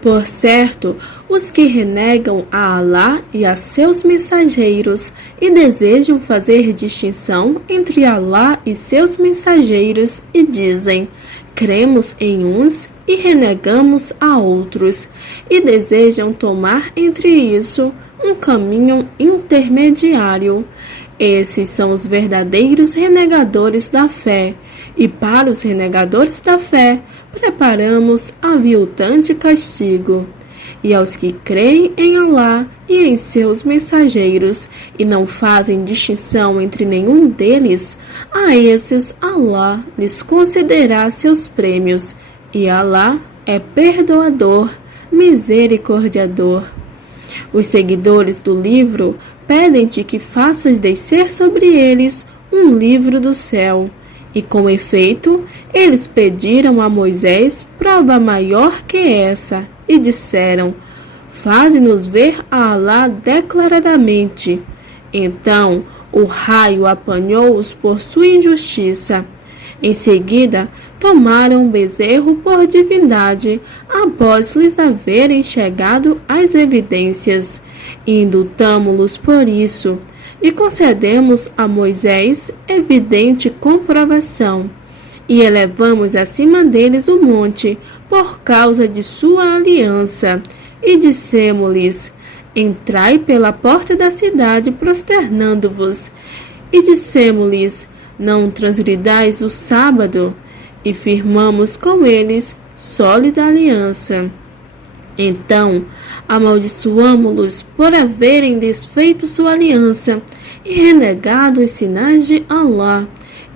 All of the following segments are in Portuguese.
Por certo, os que renegam a Alá e a seus mensageiros e desejam fazer distinção entre Alá e seus mensageiros e dizem: cremos em uns e renegamos a outros, e desejam tomar entre isso um caminho intermediário. Esses são os verdadeiros renegadores da fé, e para os renegadores da fé preparamos aviltante castigo. E aos que creem em Alá e em seus mensageiros, e não fazem distinção entre nenhum deles, a esses Alá lhes concederá seus prêmios, e Alá é perdoador, misericordiador. Os seguidores do livro pedem-te que faças descer sobre eles um livro do céu. E com efeito, eles pediram a Moisés prova maior que essa, e disseram: faze-nos ver a Alá declaradamente. Então o raio apanhou-os por sua injustiça. Em seguida, tomaram um bezerro por divindade, após lhes haverem chegado as evidências, e indultamo-los por isso, e concedemos a Moisés evidente comprovação, e elevamos acima deles o monte, por causa de sua aliança, e dissemo-lhes: entrai pela porta da cidade prosternando-vos, e dissemo-lhes: não transgridais o sábado, e firmamos com eles sólida aliança. Então amaldiçoamo-los por haverem desfeito sua aliança e renegado os sinais de Alá,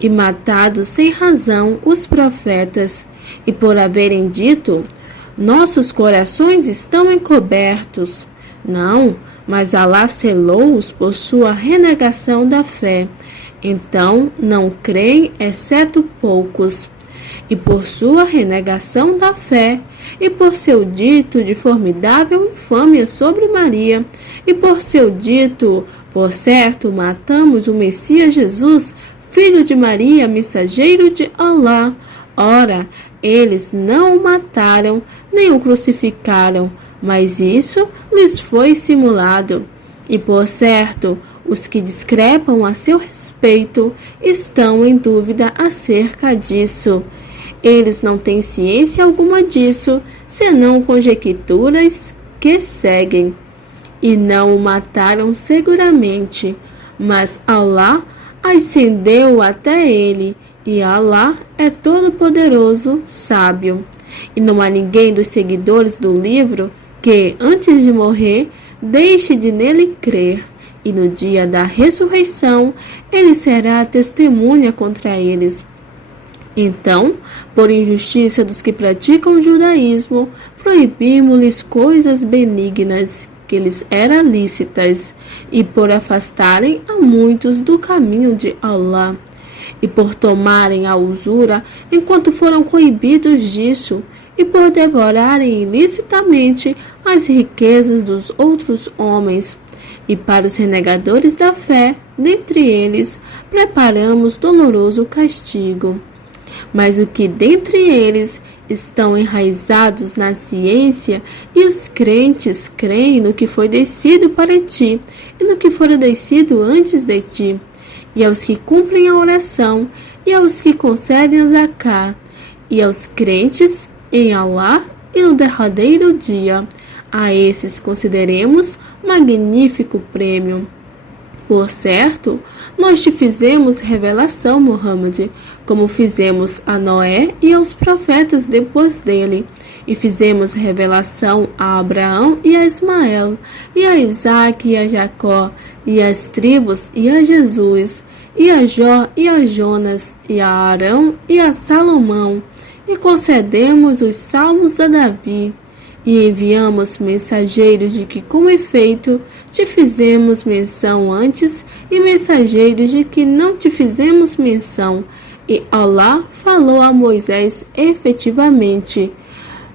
e matado sem razão os profetas, e por haverem dito: nossos corações estão encobertos. Não, mas Alá selou-os por sua renegação da fé. Então não creem, exceto poucos. E por sua renegação da fé, e por seu dito de formidável infâmia sobre Maria, e por seu dito: por certo, matamos o Messias Jesus, filho de Maria, mensageiro de Alá. Ora, eles não o mataram, nem o crucificaram, mas isso lhes foi simulado. E por certo, os que discrepam a seu respeito estão em dúvida acerca disso. Eles não têm ciência alguma disso, senão conjecturas que seguem. E não o mataram seguramente, mas Alá ascendeu até ele, e Alá é todo-poderoso, sábio. E não há ninguém dos seguidores do livro que, antes de morrer, deixe de nele crer. E no dia da ressurreição, ele será testemunha contra eles. Então, por injustiça dos que praticam o judaísmo, proibimos-lhes coisas benignas que lhes eram lícitas, e por afastarem a muitos do caminho de Alá, e por tomarem a usura enquanto foram coibidos disso, e por devorarem ilicitamente as riquezas dos outros homens. E para os renegadores da fé, dentre eles, preparamos doloroso castigo. Mas o que dentre eles estão enraizados na ciência, e os crentes creem no que foi descido para ti, e no que fora descido antes de ti, e aos que cumprem a oração, e aos que concedem a Zacá, e aos crentes em Alá e no derradeiro dia, a esses consideremos magnífico prêmio. Por certo, nós te fizemos revelação, Muhammad, como fizemos a Noé e aos profetas depois dele, e fizemos revelação a Abraão e a Ismael, e a Isaque e a Jacó, e as tribos e a Jesus, e a Jó e a Jonas, e a Arão e a Salomão, e concedemos os salmos a Davi, e enviamos mensageiros de que com efeito te fizemos menção antes, e mensageiros de que não te fizemos menção, e Alá falou a Moisés efetivamente,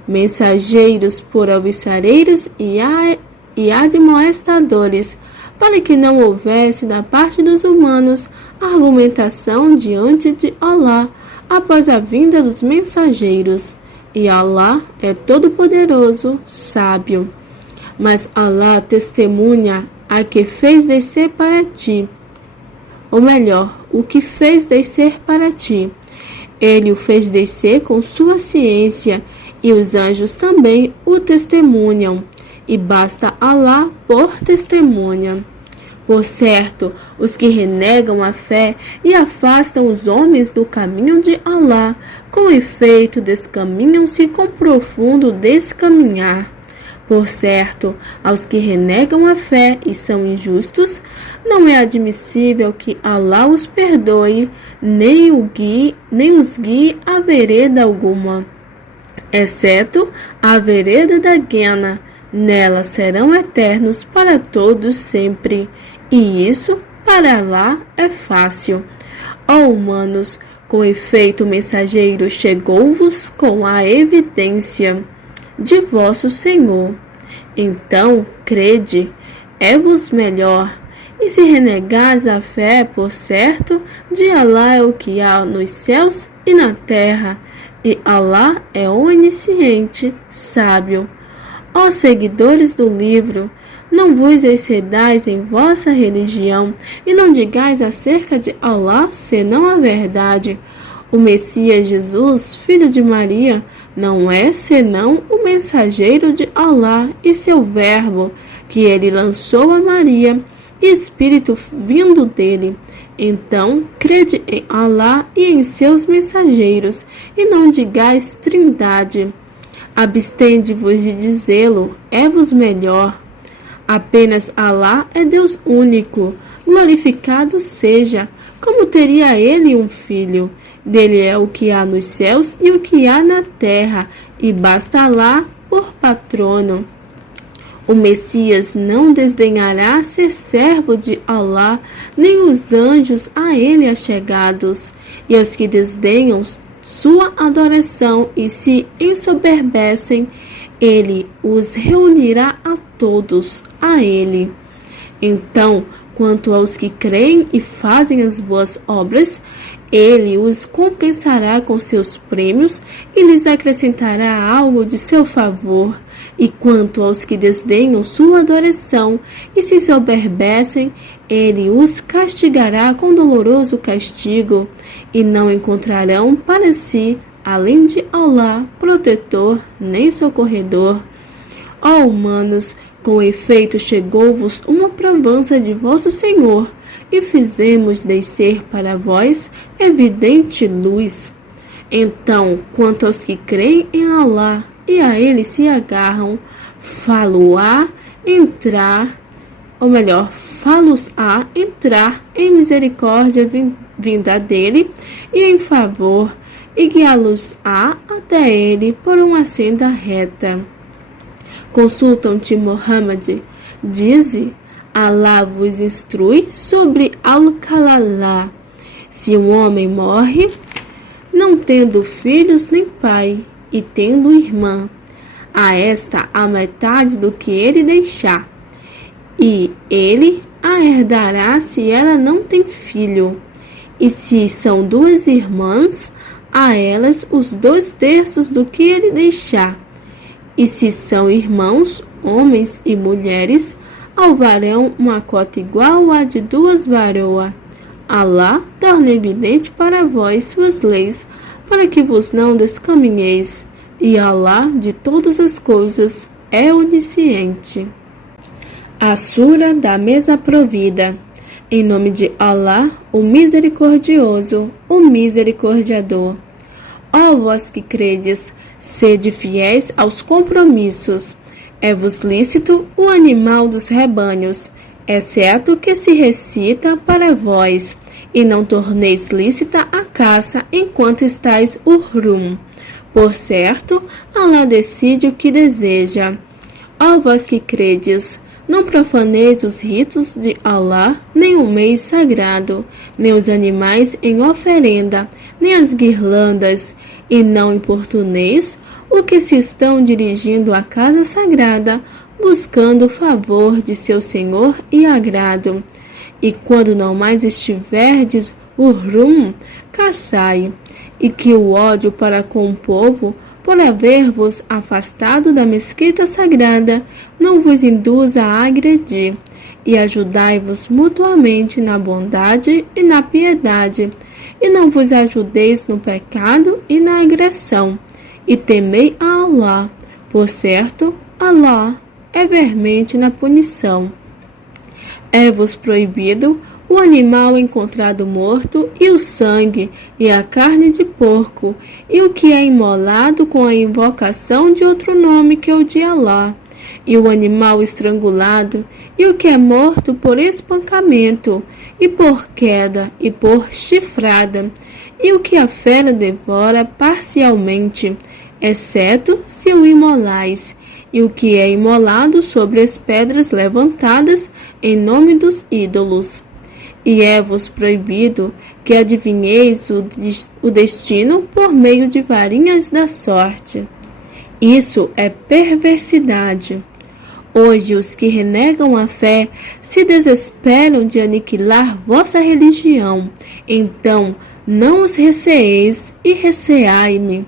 mensageiros por alvissareiros e admoestadores, para que não houvesse da parte dos humanos argumentação diante de Alá após a vinda dos mensageiros. e Alá é todo-poderoso, sábio. Mas Alá testemunha a que fez descer para ti, ou melhor, o que fez descer para ti. Ele o fez descer com sua ciência, e os anjos também o testemunham, e basta Alá por testemunha. Por certo, os que renegam a fé e afastam os homens do caminho de Alá, com efeito descaminham-se com profundo descaminhar. Por certo, aos que renegam a fé e são injustos, não é admissível que Alá os perdoe, nem os guie a vereda alguma, exceto a vereda da Guiana. Nela serão eternos para todos sempre, e isso para Alá é fácil. Ó humanos, com efeito o mensageiro chegou-vos com a evidência de vosso Senhor. Então, crede, é-vos melhor. E se renegais a fé, por certo, de Alá é o que há nos céus e na terra, e Alá é onisciente, sábio. Ó seguidores do livro, não vos excedais em vossa religião, e não digais acerca de Alá senão a verdade. O Messias Jesus, filho de Maria, não é senão o mensageiro de Alá e seu verbo, que ele lançou a Maria, espírito vindo dele. Então, crede em Alá e em seus mensageiros, e não digais trindade. Abstende-vos de dizê-lo, é-vos melhor. Apenas Alá é Deus único, glorificado seja. Como teria ele um filho? Dele é o que há nos céus e o que há na terra, e basta Alá por patrono. O Messias não desdenhará ser servo de Alá, nem os anjos a ele achegados, e aos que desdenham sua adoração e se ensoberbecem, ele os reunirá a todos a ele. Então, quanto aos que creem e fazem as boas obras, ele os compensará com seus prêmios e lhes acrescentará algo de seu favor. E quanto aos que desdenham sua adoração e se ensoberbecem, ele os castigará com doloroso castigo, e não encontrarão para si, além de Alá, protetor nem socorredor. Ó humanos, com efeito chegou-vos uma provança de vosso Senhor, e fizemos descer para vós evidente luz. Então, quanto aos que creem em Alá e a ele se agarram, falo-a entrar em misericórdia vinda dele e em favor, e guiá-los-á até ele por uma senda reta. Consultam-te, Muhammad, dize, Alá vos instrui sobre Al-Kalalá. Se um homem morre, não tendo filhos nem pai, e tendo irmã, a esta a metade do que ele deixar, e ele a herdará se ela não tem filho, e se são duas irmãs, a elas os 2/3 do que ele deixar, e se são irmãos, homens e mulheres, ao varão uma cota igual à de 2 varoas. Alá torna evidente para vós suas leis, para que vos não descaminheis, e Alá de todas as coisas é onisciente. A Sura da Mesa Provida. Em nome de Alá, o Misericordioso, o Misericordiador. Ó vós que credes, sede fiéis aos compromissos. É-vos lícito o animal dos rebanhos, exceto que se recita para vós, e não torneis lícita a caça enquanto estáis Uhrum. Por certo, Alá decide o que deseja. Ó vós que credes, não profaneis os ritos de Alá, nem o mês sagrado, nem os animais em oferenda, nem as guirlandas, e não importuneis o que se estão dirigindo à casa sagrada, buscando o favor de seu Senhor e agrado. E quando não mais estiverdes Uhrum, caçai, e que o ódio para com o povo por haver-vos afastado da mesquita sagrada, não vos induza a agredir, e ajudai-vos mutuamente na bondade e na piedade, e não vos ajudeis no pecado e na agressão, e temei a Allah. Por certo, Allah é veemente na punição. É-vos proibido o animal encontrado morto, e o sangue, e a carne de porco, e o que é imolado com a invocação de outro nome que o de Allah, e o animal estrangulado, e o que é morto por espancamento, e por queda, e por chifrada, e o que a fera devora parcialmente, exceto se o imolais, e o que é imolado sobre as pedras levantadas em nome dos ídolos. E é-vos proibido que adivinheis o destino por meio de varinhas da sorte. Isso é perversidade. Hoje os que renegam a fé se desesperam de aniquilar vossa religião. Então não os receeis e receai-me.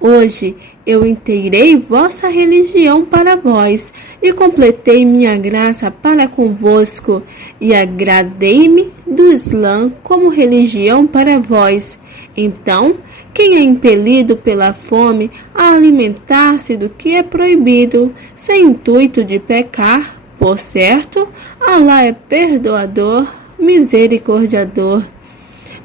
Hoje eu inteirei vossa religião para vós, e completei minha graça para convosco, e agradei-me do Islã como religião para vós. Então, quem é impelido pela fome a alimentar-se do que é proibido, sem intuito de pecar, por certo, Allah é perdoador, misericordiador.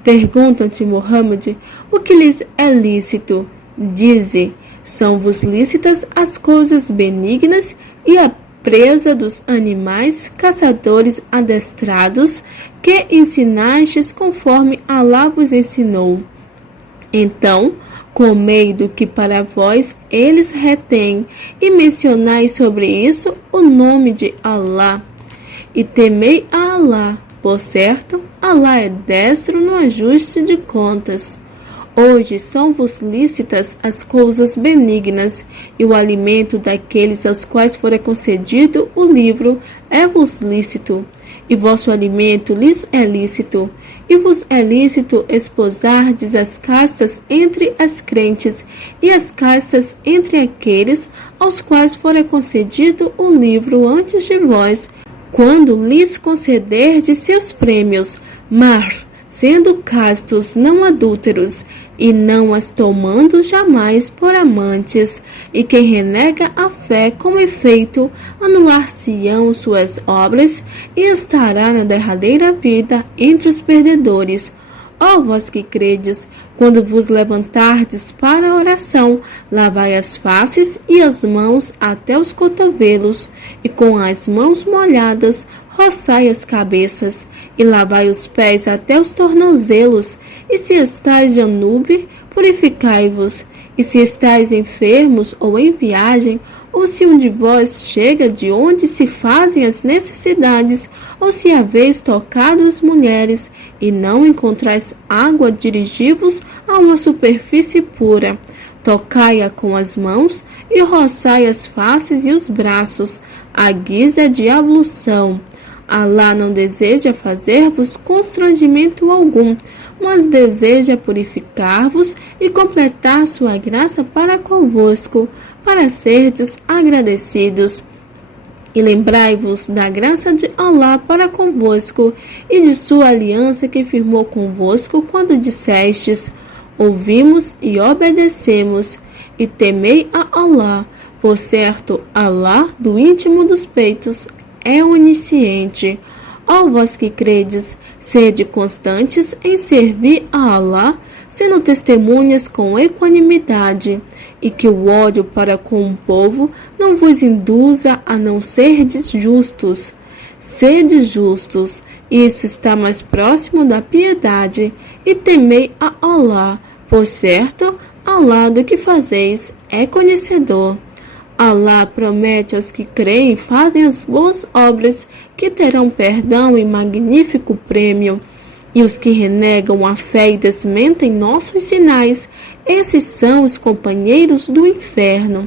Perguntam-te, Muhammad, o que lhes é lícito? Dize: são-vos lícitas as coisas benignas e a presa dos animais caçadores adestrados que ensinastes conforme Allah vos ensinou. Então, comei do que para vós eles retêm, e mencionai sobre isso o nome de Allah. E temei a Allah, por certo, Allah é destro no ajuste de contas. Hoje são-vos lícitas as coisas benignas, e o alimento daqueles aos quais fora concedido o livro é-vos lícito, e vosso alimento lhes é lícito, e vos é lícito esposardes as castas entre as crentes, e as castas entre aqueles aos quais fora concedido o livro antes de vós, quando lhes concederdes seus prêmios, sendo castos não adúlteros, e não as tomando jamais por amantes, e quem renega a fé com efeito, anular-se-ão suas obras, e estará na derradeira vida entre os perdedores. Ó vós que credes, quando vos levantardes para a oração, lavai as faces e as mãos até os cotovelos, e com as mãos molhadas roçai as cabeças, e lavai os pés até os tornozelos, e se estáis janube, purificai-vos, e se estáis enfermos ou em viagem, ou se um de vós chega de onde se fazem as necessidades, ou se haveis tocado as mulheres, e não encontrais água, dirigi-vos a uma superfície pura. Tocai-a com as mãos, e roçai as faces e os braços, à guisa de ablução. Allah não deseja fazer-vos constrangimento algum, mas deseja purificar-vos e completar sua graça para convosco, para serdes agradecidos. E lembrai-vos da graça de Allah para convosco, e de sua aliança que firmou convosco quando dissestes: ouvimos e obedecemos, e temei a Allah. Por certo, Allah, do íntimo dos peitos, é onisciente. Ó vós que credes, sede constantes em servir a Allah, sendo testemunhas com equanimidade, e que o ódio para com o povo não vos induza a não serdes justos. Sede justos, isso está mais próximo da piedade, e temei a Allah. Por certo, Allah do que fazeis é conhecedor. Allah promete aos que creem e fazem as boas obras que terão perdão e magnífico prêmio. E os que renegam a fé e desmentem nossos sinais, esses são os companheiros do inferno.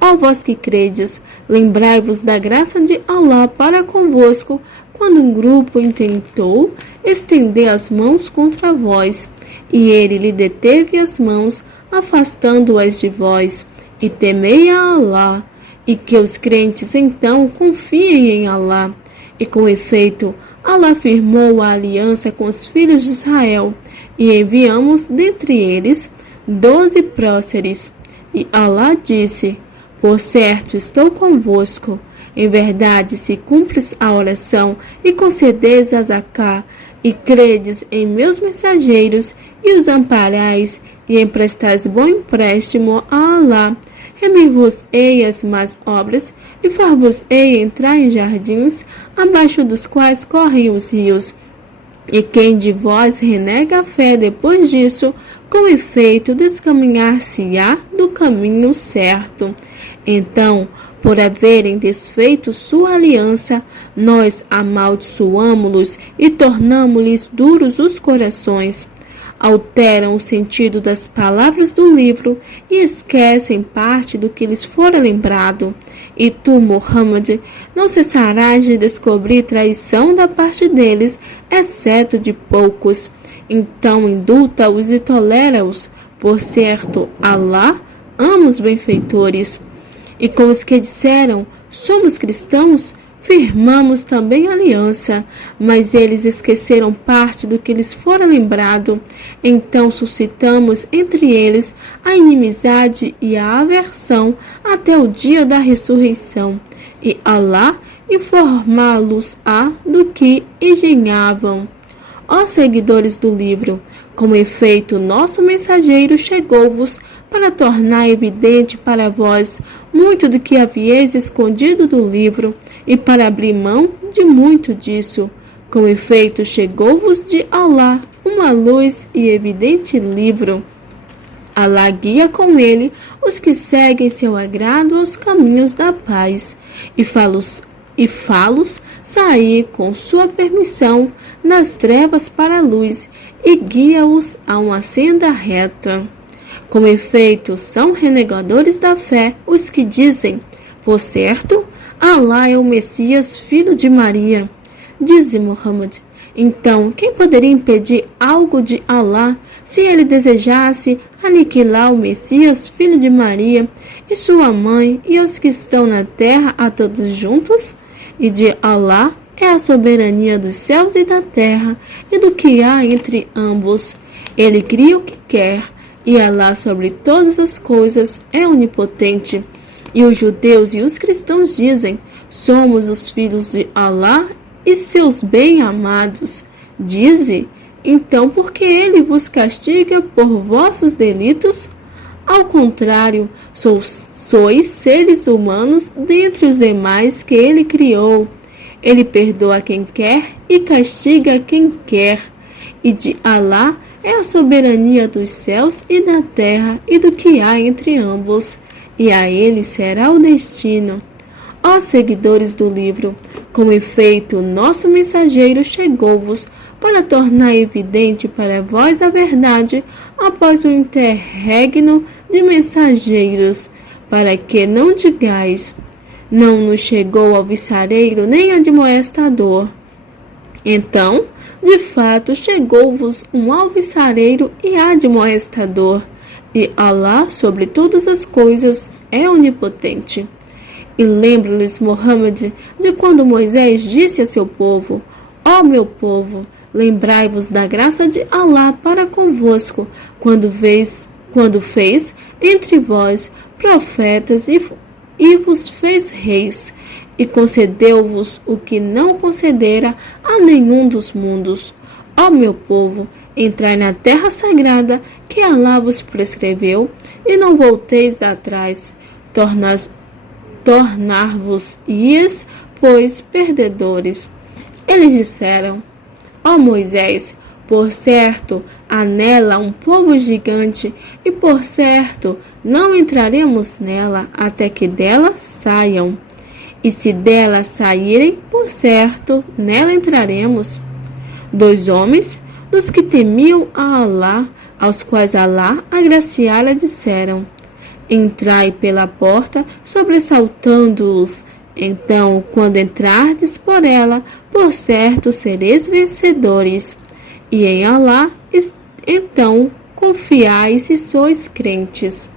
Ó vós que credes, lembrai-vos da graça de Allah para convosco, quando um grupo intentou estender as mãos contra vós, e ele lhe deteve as mãos, afastando-as de vós. e temei a Alá, e que os crentes então confiem em Alá. E com efeito, Alá firmou a aliança com os filhos de Israel, e enviamos dentre eles 12 próceres. E Alá disse: por certo, estou convosco. Em verdade, se cumpres a oração e concedes a Zacá, e credes em meus mensageiros, e os amparais, e emprestais bom empréstimo a Alá, remir-vos-ei as más obras, e far-vos-ei entrar em jardins, abaixo dos quais correm os rios. E quem de vós renega a fé depois disso, com efeito descaminhar-se-á do caminho certo. Então, por haverem desfeito sua aliança, nós amaldiçoamo-los e tornamo-lhes duros os corações. Alteram o sentido das palavras do livro e esquecem parte do que lhes fora lembrado. E tu, Muhammad, não cessarás de descobrir traição da parte deles, exceto de poucos. Então indulta-os e tolera-os. Por certo, Alá ama os benfeitores. E com os que disseram, somos cristãos, firmamos também aliança, mas eles esqueceram parte do que lhes fora lembrado. Então suscitamos entre eles a inimizade e a aversão até o dia da ressurreição. E Alá informá-los-á do que engenhavam. Ó seguidores do livro, com efeito, nosso mensageiro chegou-vos para tornar evidente para vós muito do que havíeis escondido do livro e para abrir mão de muito disso. Com efeito, chegou-vos de Alá uma luz e evidente livro. Alá guia com ele os que seguem seu agrado aos caminhos da paz e fá-los sair com sua permissão das trevas para a luz e guia-os a uma senda reta. Com efeito, são renegadores da fé os que dizem, por certo, Alá é o Messias, filho de Maria. Dize Muhammad, então, quem poderia impedir algo de Alá se ele desejasse aniquilar o Messias, filho de Maria, e sua mãe e os que estão na terra a todos juntos? E de Alá é a soberania dos céus e da terra e do que há entre ambos. Ele cria o que quer, e Alá sobre todas as coisas é onipotente. E os judeus e os cristãos dizem, somos os filhos de Alá e seus bem-amados. Dize, então por que ele vos castiga por vossos delitos? Ao contrário, sois seres humanos dentre os demais que ele criou. Ele perdoa quem quer e castiga quem quer. E de Alá é a soberania dos céus e da terra e do que há entre ambos, e a ele será o destino. Ó seguidores do livro, com efeito, nosso mensageiro chegou-vos para tornar evidente para vós a verdade após o interregno de mensageiros, para que não digais, não nos chegou alvissareiro nem admoestador. Então, de fato, chegou-vos um alvissareiro e admoestador, e Alá sobre todas as coisas é onipotente. E lembra-lhes Muhammad de quando Moisés disse a seu povo, ó meu povo, lembrai-vos da graça de Alá para convosco, quando fez entre vós profetas e vos fez reis, e concedeu-vos o que não concedera a nenhum dos mundos. Ó meu povo, entrai na terra sagrada que Alá vos prescreveu, e não volteis atrás, tornar-vos-ias, pois, perdedores. Eles disseram, ó Moisés, por certo, há nela um povo gigante, e por certo, não entraremos nela até que dela saiam. E se dela saírem, por certo, nela entraremos. 2 homens, dos que temiam a Alá, aos quais Alá agraciara, disseram, entrai pela porta, sobressaltando-os. Então, quando entrardes por ela, por certo sereis vencedores. E em Alá, então, confiai se sois crentes.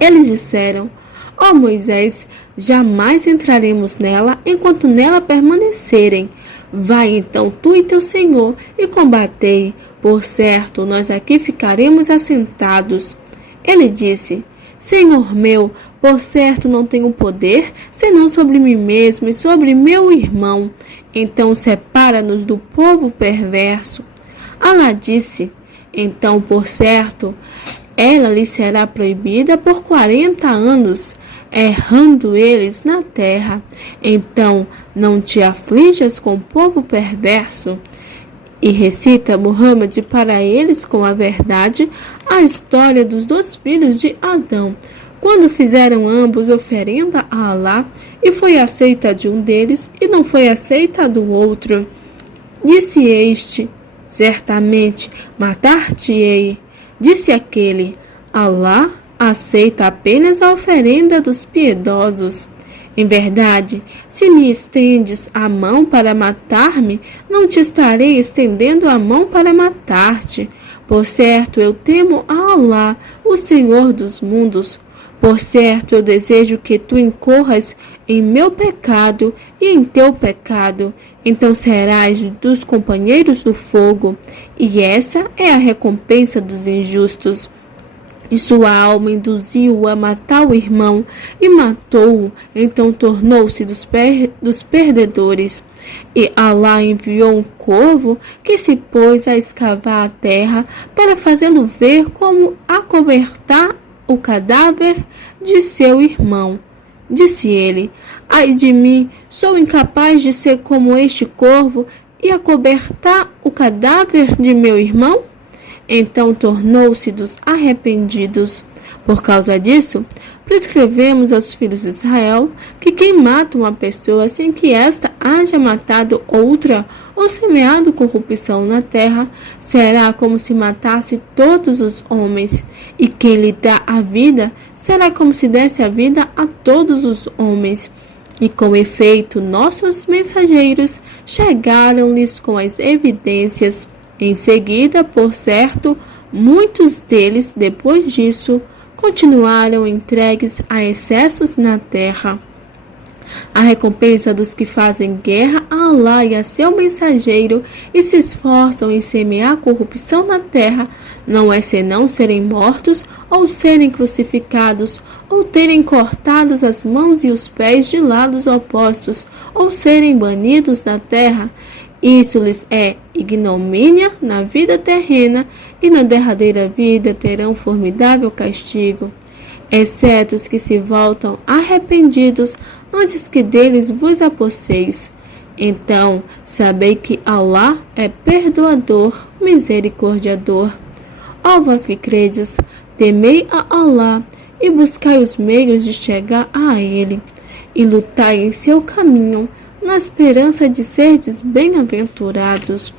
Eles disseram: Ó Moisés, jamais entraremos nela enquanto nela permanecerem. Vai então tu e teu senhor e combatei. Por certo, nós aqui ficaremos assentados. Ele disse: Senhor meu, por certo não tenho poder, senão sobre mim mesmo e sobre meu irmão. Então separa-nos do povo perverso. Alá disse: Então, por certo, ela lhe será proibida por 40 anos, errando eles na terra. Então, não te aflijas com o povo perverso. E recita Muhammad para eles com a verdade a história dos 2 filhos de Adão, quando fizeram ambos oferenda a Alá, e foi aceita de um deles e não foi aceita a do outro. Disse este: Certamente matar-te-ei. Disse aquele: Alá aceita apenas a oferenda dos piedosos. Em verdade, se me estendes a mão para matar-me, não te estarei estendendo a mão para matar-te. Por certo, eu temo a Alá, o Senhor dos mundos. Por certo, eu desejo que tu incorras em meu pecado e em teu pecado. Então serás dos companheiros do fogo. E essa é a recompensa dos injustos. E sua alma induziu-o a matar o irmão, e matou-o, então tornou-se dos perdedores. E Alá enviou um corvo que se pôs a escavar a terra para fazê-lo ver como acobertar o cadáver de seu irmão. Disse ele: Ai de mim, sou incapaz de ser como este corvo e acobertar o cadáver de meu irmão? Então tornou-se dos arrependidos. Por causa disso, prescrevemos aos filhos de Israel que quem mata uma pessoa sem que esta haja matado outra ou semeado corrupção na terra, será como se matasse todos os homens, e quem lhe dá a vida será como se desse a vida a todos os homens. E com efeito, nossos mensageiros chegaram-lhes com as evidências. Em seguida, por certo, muitos deles, depois disso, continuaram entregues a excessos na terra. A recompensa dos que fazem guerra a Alá e a seu mensageiro e se esforçam em semear corrupção na terra não é senão serem mortos ou serem crucificados ou terem cortadas as mãos e os pés de lados opostos ou serem banidos da terra. Isso lhes é ignomínia na vida terrena e na derradeira vida terão formidável castigo, exceto os que se voltam arrependidos antes que deles vos aposseis. Então, sabei que Alá é perdoador, misericordiador. Ó vós que credes, temei a Alá e buscai os meios de chegar a Ele, e lutai em seu caminho, na esperança de serdes bem-aventurados.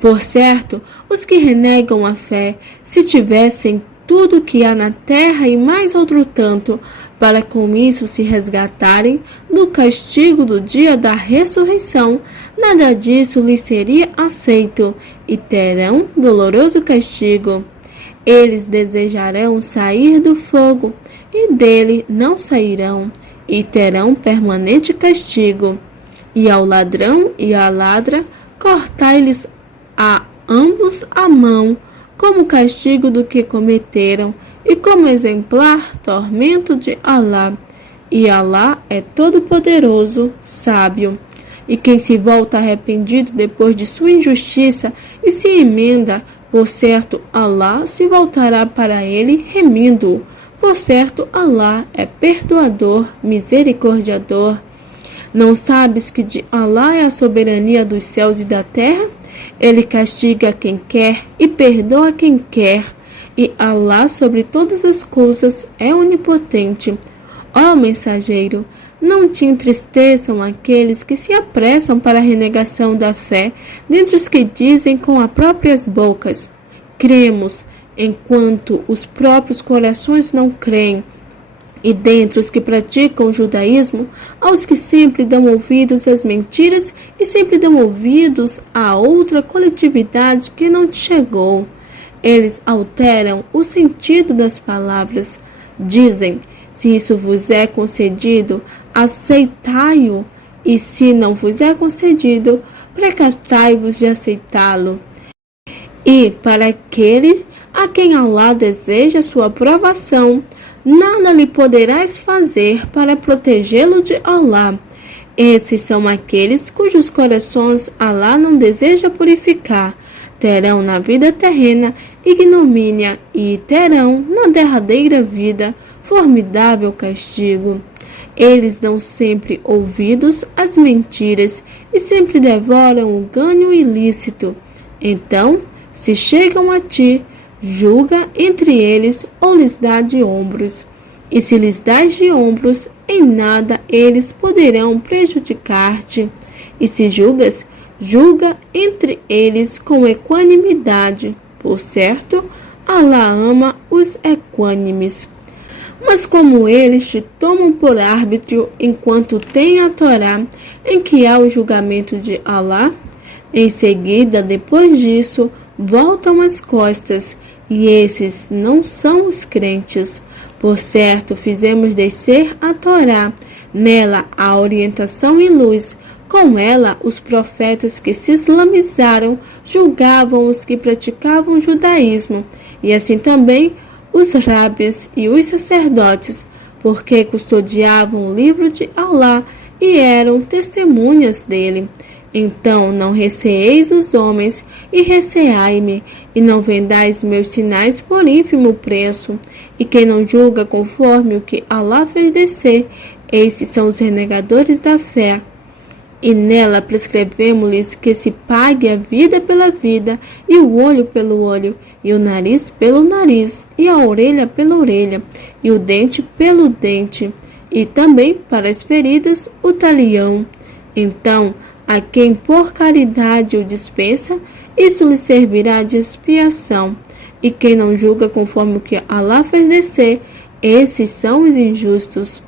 Por certo, os que renegam a fé, se tivessem tudo que há na terra e mais outro tanto, para com isso se resgatarem do castigo do dia da ressurreição, nada disso lhes seria aceito, e terão doloroso castigo. Eles desejarão sair do fogo, e dele não sairão, e terão permanente castigo. E ao ladrão e à ladra, cortai-lhes a ambos a mão, como castigo do que cometeram, e como exemplar tormento de Alá. E Alá é todo-poderoso, sábio. E quem se volta arrependido depois de sua injustiça e se emenda, por certo, Alá se voltará para ele remindo-o. Por certo, Alá é perdoador, misericordiador. Não sabes que de Alá é a soberania dos céus e da terra? Ele castiga quem quer e perdoa quem quer. E Alá sobre todas as coisas é onipotente. Ó mensageiro, não te entristeçam aqueles que se apressam para a renegação da fé, dentre os que dizem com as próprias bocas: cremos, enquanto os próprios corações não creem. E dentre os que praticam o judaísmo, aos que sempre dão ouvidos às mentiras e sempre dão ouvidos a outra coletividade que não te chegou. Eles alteram o sentido das palavras. Dizem: se isso vos é concedido, aceitai-o, e se não vos é concedido, precatai-vos de aceitá-lo. E para aquele a quem Alá deseja sua aprovação, nada lhe poderás fazer para protegê-lo de Alá. Esses são aqueles cujos corações Alá não deseja purificar. Terão na vida terrena ignomínia e terão na derradeira vida formidável castigo. Eles dão sempre ouvidos às mentiras e sempre devoram o ganho ilícito. Então, se chegam a ti, julga entre eles ou lhes dá de ombros. E se lhes dás de ombros, em nada eles poderão prejudicar-te. E se julgas, julga entre eles com equanimidade. Por certo, Alá ama os equânimes. Mas como eles te tomam por árbitro enquanto têm a Torá, em que há o julgamento de Alá, em seguida, depois disso, voltam as costas, e esses não são os crentes. Por certo, fizemos descer a Torá, nela a orientação e luz. Com ela, os profetas que se islamizaram julgavam os que praticavam o judaísmo, e assim também os rabis e os sacerdotes, porque custodiavam o livro de Alá e eram testemunhas dele. Então não receeis os homens, e receai-me, e não vendais meus sinais por ínfimo preço. E quem não julga conforme o que Alá fez descer, esses são os renegadores da fé. E nela prescrevemos-lhes que se pague a vida pela vida, e o olho pelo olho, e o nariz pelo nariz, e a orelha pela orelha, e o dente pelo dente, e também para as feridas o talião. Então, a quem por caridade o dispensa, isso lhe servirá de expiação. E quem não julga conforme o que Alá fez descer, esses são os injustos.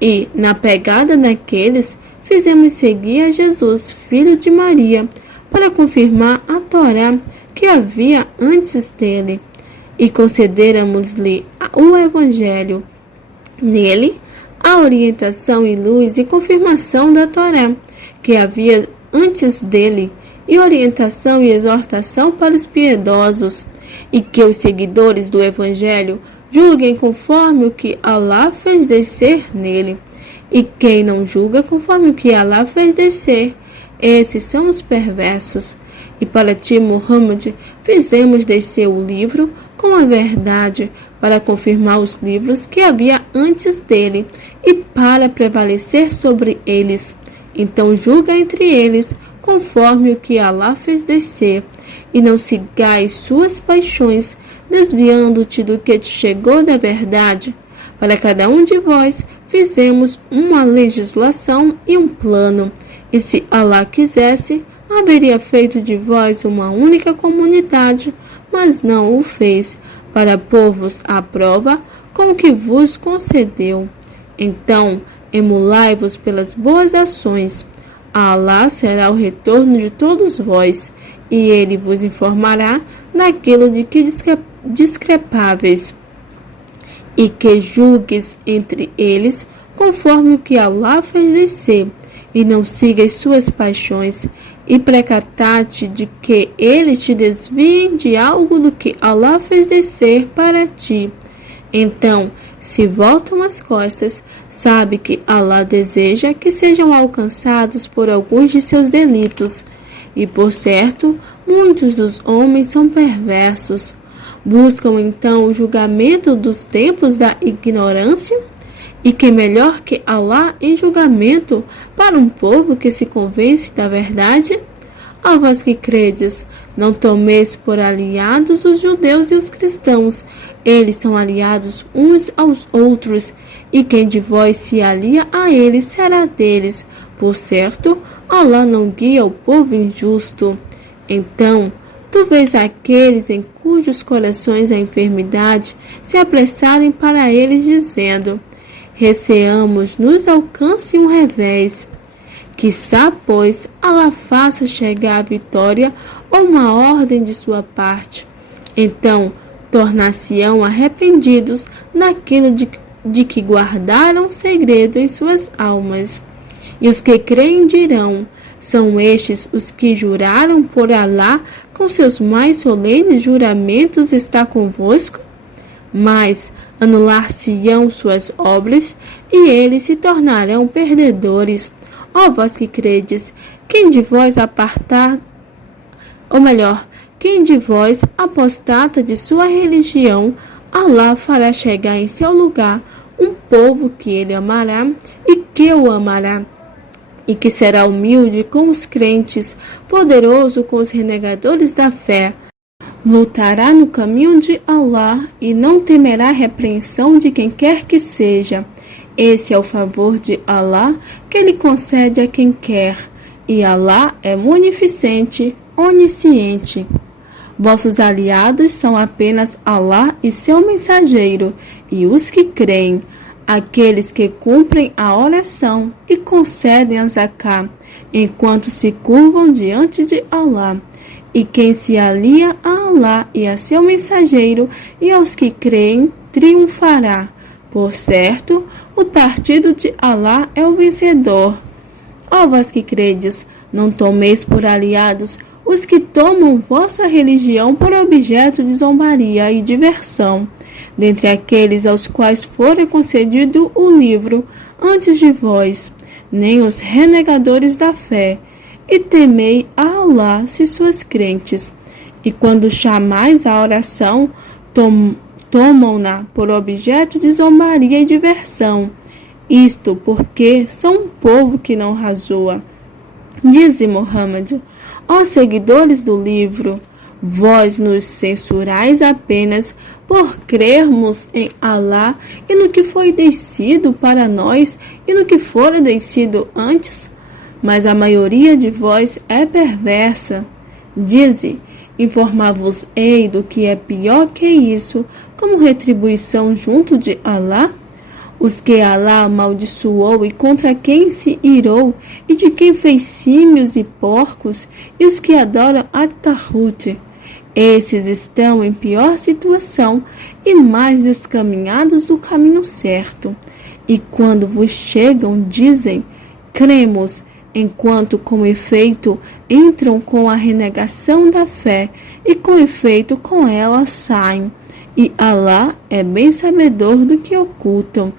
E, na pegada daqueles, fizemos seguir a Jesus, filho de Maria, para confirmar a Torá que havia antes dele, e concederamos-lhe o Evangelho. Nele, a orientação e luz e confirmação da Torá, que havia antes dele, e orientação e exortação para os piedosos, e que os seguidores do Evangelho julguem conforme o que Alá fez descer nele. E quem não julga conforme o que Alá fez descer, esses são os perversos. E para ti, Muhammad, fizemos descer o livro com a verdade, para confirmar os livros que havia antes dele, e para prevalecer sobre eles. Então julga entre eles, conforme o que Alá fez descer, e não sigais suas paixões, desviando-te do que te chegou da verdade. Para cada um de vós fizemos uma legislação e um plano, e se Alá quisesse, haveria feito de vós uma única comunidade, mas não o fez, para pôr-vos à prova com o que vos concedeu. Então, emulai-vos pelas boas ações. A Alá será o retorno de todos vós, e ele vos informará naquilo de que discrepáveis, e que julgues entre eles conforme o que Alá fez descer, e não sigas suas paixões, e precatar-te de que eles te desviem de algo do que Alá fez descer para ti. Então, se voltam as costas, sabe que Alá deseja que sejam alcançados por alguns de seus delitos, e por certo, muitos dos homens são perversos. Buscam então o julgamento dos tempos da ignorância? E que melhor que Alá em julgamento para um povo que se convence da verdade? Ó vós que credes, não tomeis por aliados os judeus e os cristãos, eles são aliados uns aos outros, e quem de vós se alia a eles será deles. Por certo, Alá não guia o povo injusto. Então, tu vês aqueles em cujos corações a enfermidade se apressarem para eles, dizendo: receamos nos alcance um revés. Quiçá, pois, Alá faça chegar a vitória ou uma ordem de sua parte. Então, tornar-se-ão arrependidos naquilo de que guardaram segredo em suas almas. E os que creem dirão: são estes os que juraram por Alá com seus mais solenes juramentos está convosco? Mas anular-se-ão suas obras e eles se tornarão perdedores. Ó vós que credes, quem de vós quem de vós apostata de sua religião, Alá fará chegar em seu lugar um povo que ele amará e que o amará, e que será humilde com os crentes, poderoso com os renegadores da fé. Lutará no caminho de Alá e não temerá a repreensão de quem quer que seja. Esse é o favor de Alá que ele concede a quem quer, e Alá é munificente, onisciente. Vossos aliados são apenas Alá e seu mensageiro, e os que creem, aqueles que cumprem a oração e concedem a zaká, enquanto se curvam diante de Alá. E quem se alia a Alá e a seu mensageiro e aos que creem, triunfará. Por certo, o partido de Alá é o vencedor. Ó vós que credes, não tomeis por aliados os que tomam vossa religião por objeto de zombaria e diversão, dentre aqueles aos quais fora concedido o livro antes de vós, nem os renegadores da fé, e temei a Alá se sois crentes. E quando chamais a oração, tomam-na por objeto de zombaria e diversão, isto porque são um povo que não razoa. Dize Muhammad: ó seguidores do livro, vós nos censurais apenas por crermos em Alá e no que foi descido para nós e no que fora descido antes, mas a maioria de vós é perversa. Dize: informar-vos-ei do que é pior que isso, como retribuição junto de Alá? Os que Alá amaldiçoou e contra quem se irou, e de quem fez símios e porcos, e os que adoram At-Tahut. Esses estão em pior situação e mais descaminhados do caminho certo. E quando vos chegam, dizem: cremos, enquanto com efeito entram com a renegação da fé, e com efeito com ela saem. E Alá é bem sabedor do que ocultam.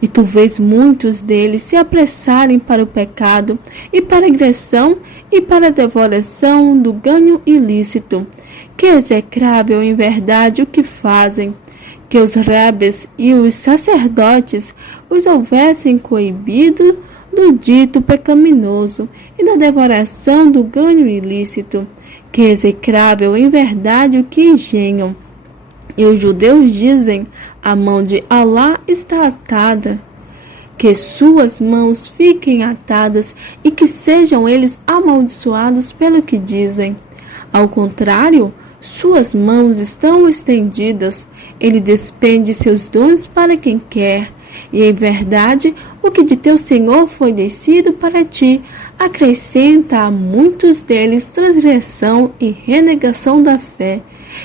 E tu vês muitos deles se apressarem para o pecado, e para a agressão, e para a devoração do ganho ilícito. Que execrável em verdade o que fazem, que os rabes e os sacerdotes os houvessem coibido do dito pecaminoso e da devoração do ganho ilícito. Que execrável em verdade o que engenham. E os judeus dizem: a mão de Alá está atada. Que suas mãos fiquem atadas e que sejam eles amaldiçoados pelo que dizem. Ao contrário, suas mãos estão estendidas. Ele despende seus dons para quem quer. E em verdade, o que de teu Senhor foi descido para ti, acrescenta a muitos deles transgressão e renegação da fé.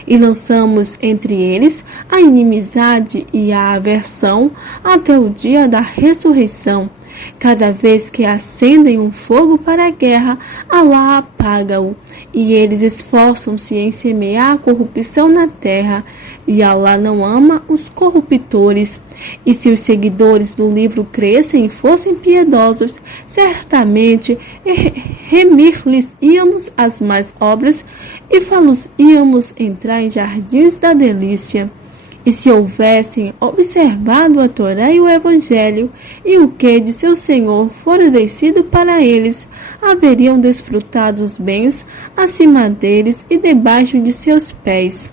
E lançamos entre eles a inimizade e a aversão até o dia da ressurreição. Cada vez que acendem um fogo para a guerra, Alá apaga-o, e eles esforçam-se em semear a corrupção na terra, e Alá não ama os corruptores. E se os seguidores do livro crescem e fossem piedosos, certamente remir-lhes-íamos as más obras e fá-los-íamos entrar em jardins da delícia. E se houvessem observado a Torá e o Evangelho, e o que de seu Senhor fora descido para eles, haveriam desfrutado os bens acima deles e debaixo de seus pés.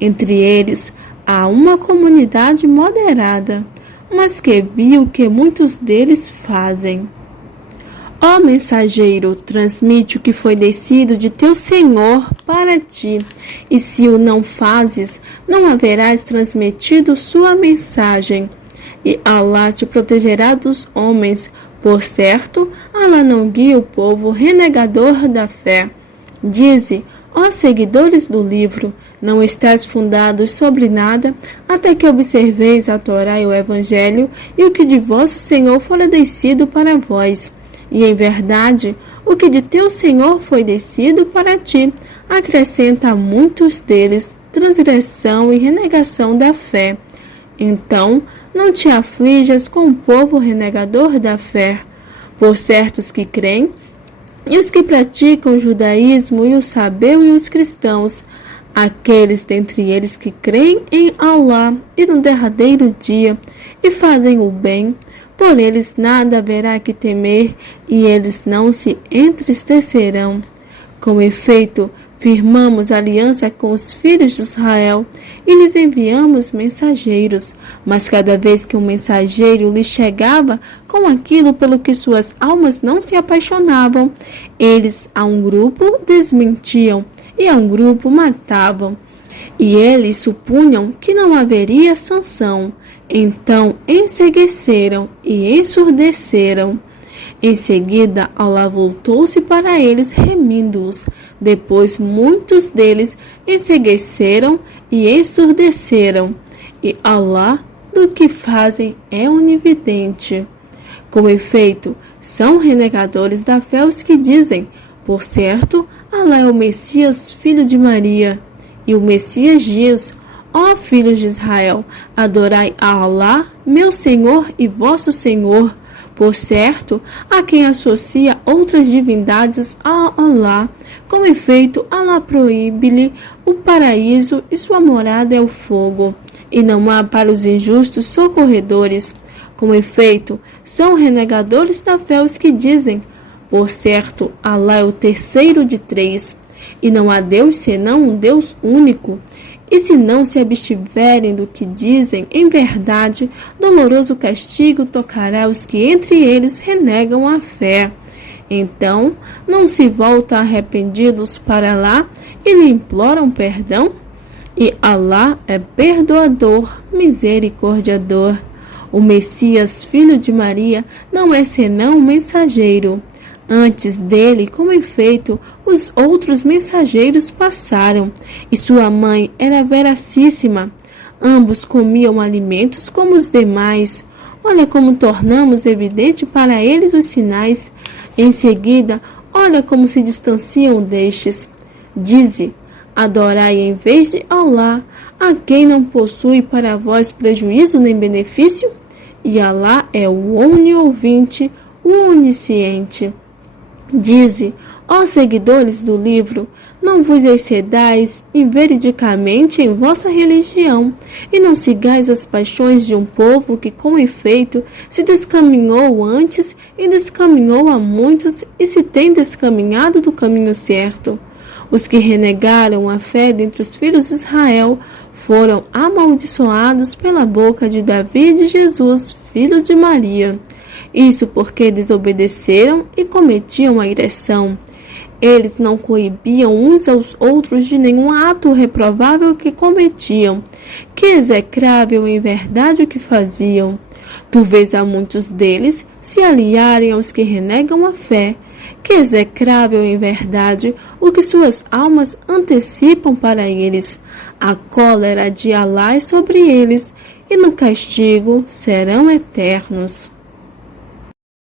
Entre eles há uma comunidade moderada, mas que viu que muitos deles fazem. Ó mensageiro, transmite o que foi descido de teu Senhor para ti, e se o não fazes, não haverás transmitido sua mensagem, e Alá te protegerá dos homens. Por certo, Alá não guia o povo renegador da fé. Dize: Ó seguidores do livro, não estáis fundados sobre nada, até que observeis a Torá e o Evangelho, e o que de vosso Senhor fora descido para vós. E em verdade, o que de teu Senhor foi descido para ti, acrescenta a muitos deles transgressão e renegação da fé. Então, não te aflijas com o povo renegador da fé, por certos que creem, e os que praticam o judaísmo, e o sabeu e os cristãos, aqueles dentre eles que creem em Allah e no derradeiro dia, e fazem o bem, por eles nada haverá que temer, e eles não se entristecerão. Com efeito, firmamos aliança com os filhos de Israel e lhes enviamos mensageiros, mas cada vez que um mensageiro lhes chegava com aquilo pelo que suas almas não se apaixonavam, eles a um grupo desmentiam e a um grupo matavam. E eles supunham que não haveria sanção, então encegueceram e ensurdeceram. Em seguida, Allah voltou-se para eles, remindo-os. Depois, muitos deles encegueceram e ensurdeceram. E Allah, do que fazem, é onividente. Com efeito, são renegadores da fé os que dizem: por certo, Allah é o Messias, filho de Maria. E o Messias diz: ó filhos de Israel, adorai a Allah, meu Senhor e vosso Senhor. Por certo, há quem associa outras divindades a Allah. Com efeito, Allah proíbe-lhe o paraíso e sua morada é o fogo. E não há para os injustos socorredores. Com efeito, são renegadores da fé os que dizem: por certo, Allah é o terceiro de três. E não há Deus senão um Deus único. E se não se abstiverem do que dizem, em verdade, doloroso castigo tocará os que entre eles renegam a fé. Então, não se voltam arrependidos para lá e lhe imploram perdão? E Allah é perdoador, misericordiador. O Messias, filho de Maria, não é senão um mensageiro. Antes dele, com efeito, os outros mensageiros passaram, e sua mãe era veracíssima. Ambos comiam alimentos como os demais. Olha como tornamos evidente para eles os sinais. Em seguida, olha como se distanciam destes. Dize: adorai em vez de Allah a quem não possui para vós prejuízo nem benefício? E Allah é o oniovinte, o onisciente. Dize: ó seguidores do livro, não vos excedais inveridicamente em vossa religião, e não sigais as paixões de um povo que, com efeito, se descaminhou antes e descaminhou a muitos e se tem descaminhado do caminho certo. Os que renegaram a fé dentre os filhos de Israel foram amaldiçoados pela boca de Davi e de Jesus, filho de Maria. Isso porque desobedeceram e cometiam agressão. Eles não coibiam uns aos outros de nenhum ato reprovável que cometiam. Que execrável em verdade o que faziam. Tu vês a muitos deles se aliarem aos que renegam a fé. Que execrável em verdade o que suas almas antecipam para eles. A cólera de Allah é sobre eles, e no castigo serão eternos.